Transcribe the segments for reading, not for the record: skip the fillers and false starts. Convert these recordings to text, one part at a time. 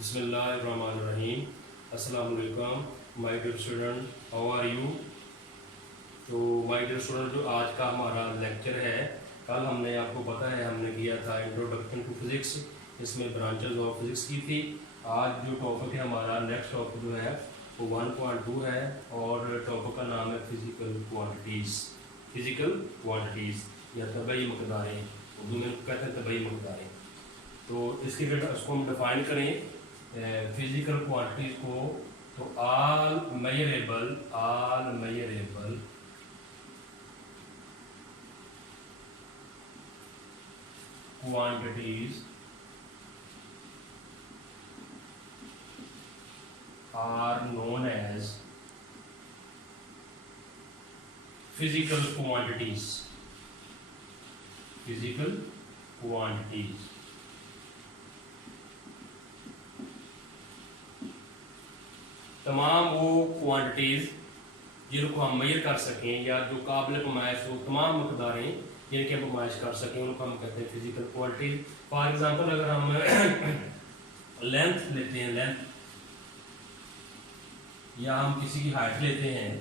बिस्मिल्लाहिर्रहमानिर्रहीम। अस्सलाम वालेकुम my dear student, how are you. तो माय डियर स्टूडेंट, जो आज का हमारा लेक्चर है, कल हमने आपको पता है हमने किया था इंट्रोडक्शन टू फिज़िक्स, इसमें ब्रांचेस ऑफ फिज़िक्स की थी। आज जो टॉपिक है हमारा नेक्स्ट टॉपिक जो है वो 1.2 है और टॉपिक का नाम है फिज़िकल क्वांटिटीज़। फिज़िकल क्वांटिटीज़ या तबई मकदारें, उर्दू में कहते हैं तबई मकदारें। तो उसको हम डिफाइन करें फिजिकल क्वांटिटीज को, तो all measurable quantities are known as physical quantities. तमाम वो क्वांटिटीज़ जिनको हम मेजर कर सकें या जो काबिल पैमाइश हो, तमाम मकदारें जिनकी हम पैमाइश कर सकें, उनको हम कहते हैं फिजिकल क्वांटिटीज। फॉर एग्जांपल अगर हम लेंथ लेते हैं, लेंथ, या हम किसी की हाइट लेते हैं,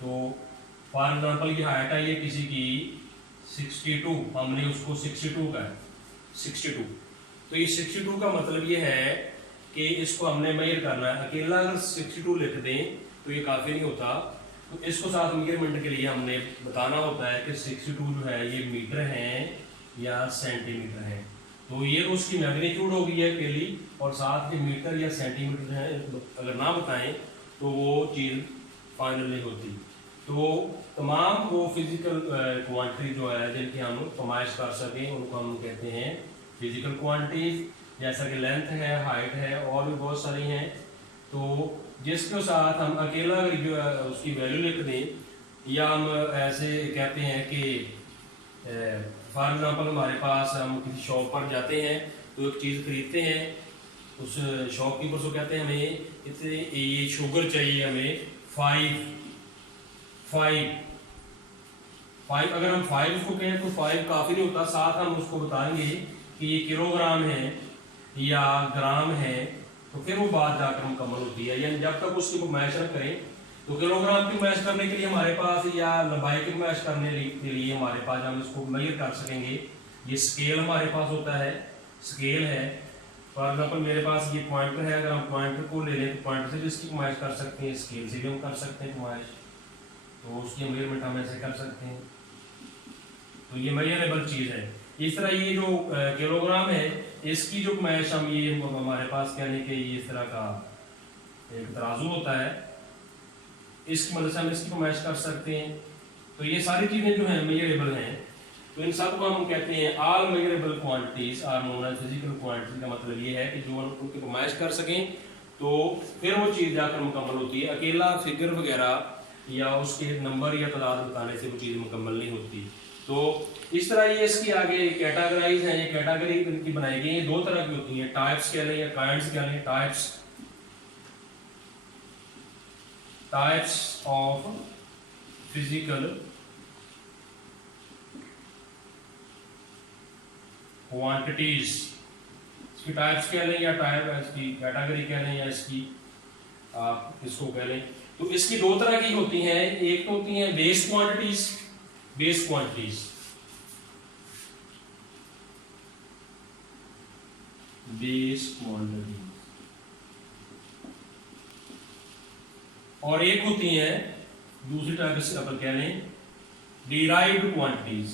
तो फॉर एग्जांपल की हाइट आई है किसी की 62, हमने उसको 62 का है 62, तो ये 62 का मतलब ये है कि इसको हमने मेजर करना है। अकेला अगर 62 लिख दें तो ये काफ़ी नहीं होता, तो इसको साथ मेजरमेंट के लिए हमने बताना होता है कि 62 जो है ये मीटर है या सेंटीमीटर है। तो ये उसकी मैग्नीट्यूड होगी है अकेली, और साथ के मीटर या सेंटीमीटर है अगर ना बताएं तो वो चीज़ फाइनल नहीं होती। तो तमाम वो फिजिकल क्वांटिटी जो है जिनकी हम पैमाइश कर सकें उनको हम कहते हैं फिजिकल क्वांटिटीज। जैसा कि लेंथ है, हाइट है, और भी बहुत सारी हैं। तो जिसके साथ हम अकेला जो उसकी वैल्यू लिख दें, या हम ऐसे कहते हैं कि फॉर एग्जांपल हमारे पास हम किसी शॉप पर जाते हैं तो एक चीज़ खरीदते हैं, उस शॉपकीपर को कहते हैं हमें इतने ये शुगर चाहिए, हमें फाइव। अगर हम 5 को कहें तो 5 काफ़ी नहीं होता, साथ हम उसको बताएंगे कि ये किलोग्राम है या ग्राम है, तो फिर वो बात जाकर मुकम्मल होती है। यानी जब तक उसकी पैमाइश न करें, तो किलोग्राम की पैमाइश करने के लिए हमारे पास, या लंबाई की पैमाइश करने के लिए हमारे पास, हम इसको मेजर कर सकेंगे, ये स्केल हमारे पास होता है, स्केल है। फॉर एग्जाम्पल मेरे पास ये पॉइंटर है, अगर हम पॉइंटर को ले लें तो पॉइंटर से भी इसकी पैमाइश कर सकते हैं, स्केल से भी हम कर सकते हैं पैमाइश, तो उसकी मेजरमेंट हम ऐसे कर सकते हैं। तो ये मेजरेबल चीज़ है। इस तरह ये जो किलोग्राम है, इसकी जो पैमाइश हम, ये हमारे पास कहने के ये इस तरह का एक तराजू होता है, इसकी मदद से हम इसकी पैमाइश कर सकते हैं। तो ये सारी चीज़ें जो हैं मेजरेबल हैं, तो इन सब को हम कहते हैं all measurable quantities are known as physical quantity. का मतलब ये है कि जो हम उनकी पैमाइश कर सकें तो फिर वो चीज़ जाकर मुकम्मल होती है। अकेला फिगर वगैरह या उसके नंबर या तादाद बताने से वो चीज़ मुकम्मल नहीं होती। तो इस तरह ये इसकी आगे कैटेगराइज हैं, ये कैटेगरी इनकी बनाई गई है, दो तरह की होती हैं, टाइप्स कह लें या काइंड्स कह लें। टाइप्स ऑफ फिजिकल क्वांटिटीज, इसकी टाइप्स कह लें या इसकी कैटेगरी कह लें या इसकी आप इसको कह लें। तो इसकी दो तरह की होती हैं, एक तो होती हैं बेस क्वांटिटीज, और एक होती है दूसरी टाइप से अपन कह लें डिराइव्ड क्वांटिटीज।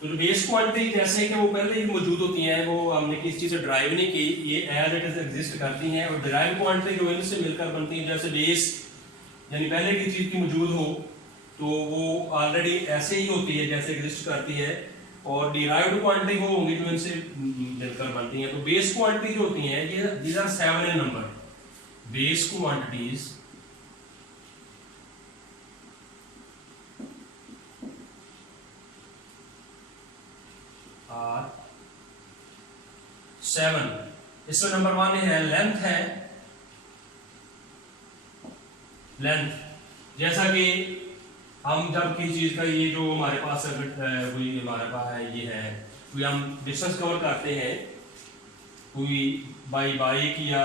तो जो बेस क्वांटिटी जैसे कि वो पहले ही मौजूद होती हैं, वो हमने किसी चीज से ड्राइव नहीं की, ये एज इट इज एग्जिस्ट करती हैं। और डिराइव क्वांटिटी जो इनसे मिलकर बनती है, जैसे बेस यानी पहले की चीज की मौजूद हो तो वो ऑलरेडी ऐसे ही होती है जैसे एग्जिस्ट करती है, और डिराइव्ड क्वांटिटी वो होंगी जो इनसे मिलकर बनती हैं। तो बेस क्वांटिटी जो होती हैं ये these are 7 in number. Base quantities are 7। इसमें नंबर 1 है लेंथ, है लेंथ जैसा कि हम जब किसी चीज़ का ये जो हमारे पास कोई हमारे पास है ये है कोई हम डिस्टेंस कवर करते हैं कोई बाई बाइक या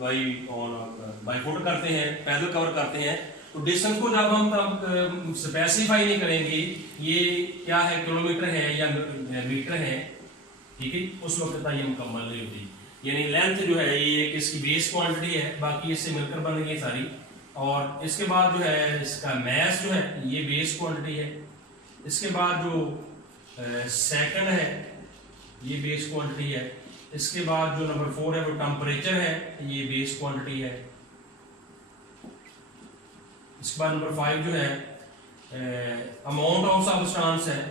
बाई फुट करते हैं पैदल कवर करते हैं तो डिस्टेंस को जब हम तब स्पेसिफाई नहीं करेंगे ये क्या है किलोमीटर है या मीटर है ठीक है उस वक्त तक ये मुकम्मल नहीं होती। यानी लेंथ जो है ये एक इसकी बेस क्वांटिटी है बाकी इससे मिलकर बन गई सारी और इसके बाद जो है इसका मैस जो है ये बेस क्वांटिटी है। इसके बाद जो सेकंड है ये बेस क्वांटिटी है। इसके बाद जो नंबर 4 है वो टेम्परेचर है ये बेस क्वांटिटी है। इसके बाद नंबर 5 जो है अमाउंट ऑफ सब्सटेंस है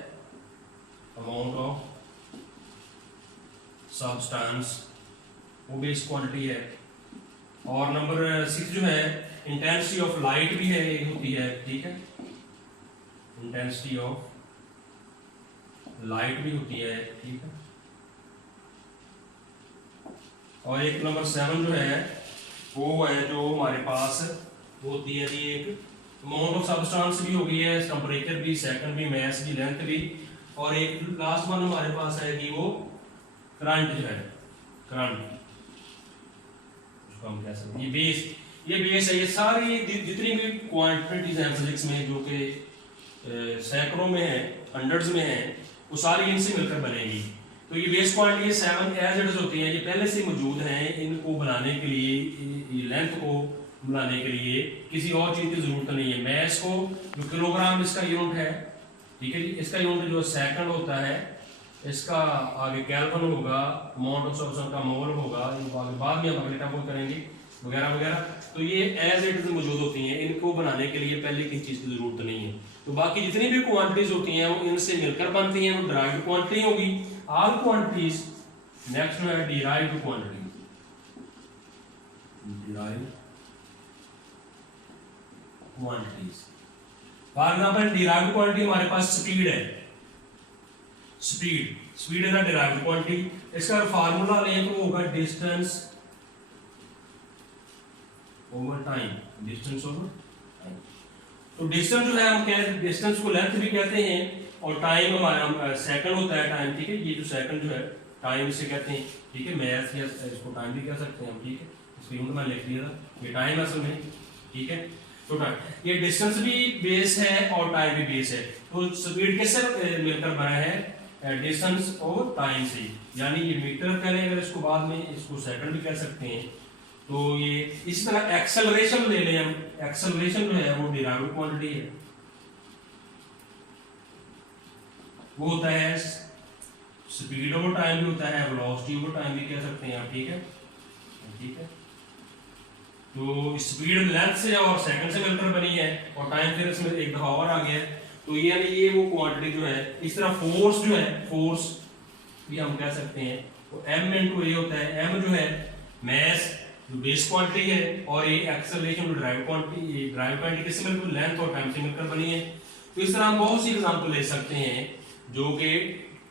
अमाउंट ऑफ सब्सटेंस वो बेस क्वांटिटी है। और नंबर 6 जो है इंटेंसिटी ऑफ लाइट भी है होती है ठीक है इंटेंसिटी ऑफ लाइट भी होती है ठीक है। और एक नंबर 7 जो है वो है जो हमारे पास वो होती है जी एक अमाउंट ऑफ सब्सटेंस भी हो गई है टेम्परेचर भी सेकंड भी मैस भी लेंथ भी और एक लास्ट वन हमारे पास है कि वो करंट जो है करंट उसको हम कह सकते हैं ये बेस है। ये सारी जितनी भी क्वांटिटीज हैं फिजिक्स में जो कि सैकड़ों में है हंड्रेड्स में है वो सारी इनसे मिलकर बनेगी। तो ये base quantity 7 as it is होती हैं ये पहले से मौजूद हैं। इनको बनाने के लिए ये लेंथ को बनाने के लिए किसी और चीज की जरूरत नहीं है। मैस को जो किलोग्राम इसका यूनिट है ठीक है जी इसका यूनिट जो सेकंड होता है इसका आगे केल्विन होगा अमाउंट ऑफ सब्सटेंस का मोल होगा बाद में हम अगले टॉपिक करेंगे वगैरह वगैरह। तो ये एज इट इज मौजूद होती हैं इनको बनाने के लिए पहले किसी चीज की जरूरत नहीं है। तो बाकी जितनी भी क्वांटिटीज होती हैं वो इनसे मिलकर बनती हैं वो डिराइव्ड क्वांटिटी होगी all quantities। next है derived quantity derived quantities। For example derived quantity हमारे पास स्पीड है स्पीड है ना derived quantity। इसका फार्मूला लें तो होगा distance over time distance over time. तो डिस्टेंस जो है हम कहते हैं डिस्टेंस को लेंथ भी कहते हैं और टाइम हमारा सेकंड होता है टाइम ठीक है। ये जो सेकंड जो है टाइम इसे कहते हैं ठीक है मैथ या इसको टाइम भी कह सकते हैं हम ठीक है इसको यूनिट में लिख लिया था ये टाइम असल में ठीक है। तो टाइम ये डिस्टेंस भी बेस है और टाइम भी बेस है। तो स्पीड किससे मिलकर बना है डिस्टेंस और टाइम से यानी ये मीटर करें अगर इसको बाद में इसको सेकंड भी कह सकते हैं। तो ये इसी तरह एक्सेलरेशन ले लें हम एक्सेलरेशन जो है वो डिराइव्ड क्वांटिटी है वो होता है स्पीड ओवर टाइम भी होता है वेलोसिटी ओवर टाइम भी कह सकते हैं आप ठीक है। तो स्पीड लेंथ से और सेकंड से मिलकर बनी है और टाइम फिर इसमें एक दफा और आ गया है। तो ये यानी ये वो क्वांटिटी जो है। इस तरह फोर्स जो है फोर्स भी हम कह सकते हैं तो m इनटू a होता है। m जो है मैस जो बेस क्वांटिटी है और ये एक्सेलरेशन जो ड्राइव क्वांटिटी किससे मिलकर लेंथ और टाइम से मिलकर बनी है। तो इस तरह हम बहुत सी एग्जांपल ले सकते हैं जो कि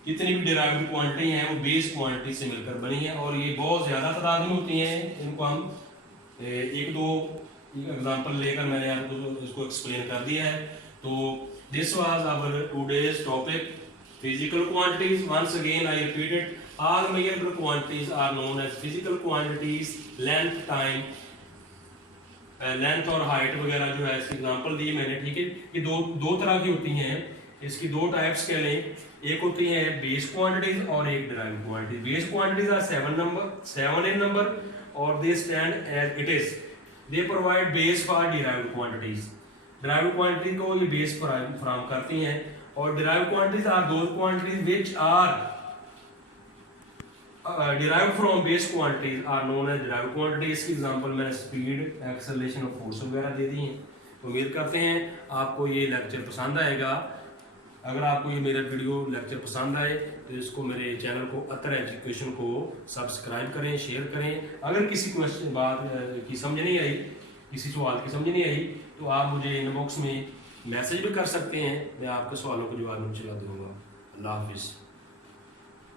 जितनी भी डिराइव्ड क्वांटिटी हैं वो बेस क्वांटिटी से मिलकर बनी है और ये बहुत ज़्यादा तादाद में होती हैं। इनको हम एक दो एग्जांपल लेकर मैंने आपको इसको एक्सप्लेन कर दिया है। तो this was our today's topic physical quantities. Once again I repeat it all measurable quantities are known as physical quantities. Length time length और हाइट वगैरह जो है इसके एग्जांपल दिए मैंने ठीक है। ये दो तरह की होती हैं इसकी दो टाइप्स कह लें। एक होती है बेस क्वांटिटीज और एक derived quantities. Base quantities are 7 in number और they stand as it is they provide base for derived quantities. Derived quantity को ये बेस फराहम करती हैं और derived quantities are those quantities which are derived from base quantities are known as derived quantities। इसकी example मैंने speed acceleration और force वगैरह दे दी हैं। तो उम्मीद करते हैं आपको ये लेक्चर पसंद आएगा। अगर आपको ये मेरा वीडियो लेक्चर पसंद आए तो इसको मेरे चैनल को अतर एजुकेशन को सब्सक्राइब करें शेयर करें। अगर किसी क्वेश्चन बात की समझ नहीं आई किसी सवाल की समझ नहीं आई तो आप मुझे इनबॉक्स में मैसेज भी कर सकते हैं मैं आपके सवालों को जवाब में दूंगा। अल्लाह हाफिज़।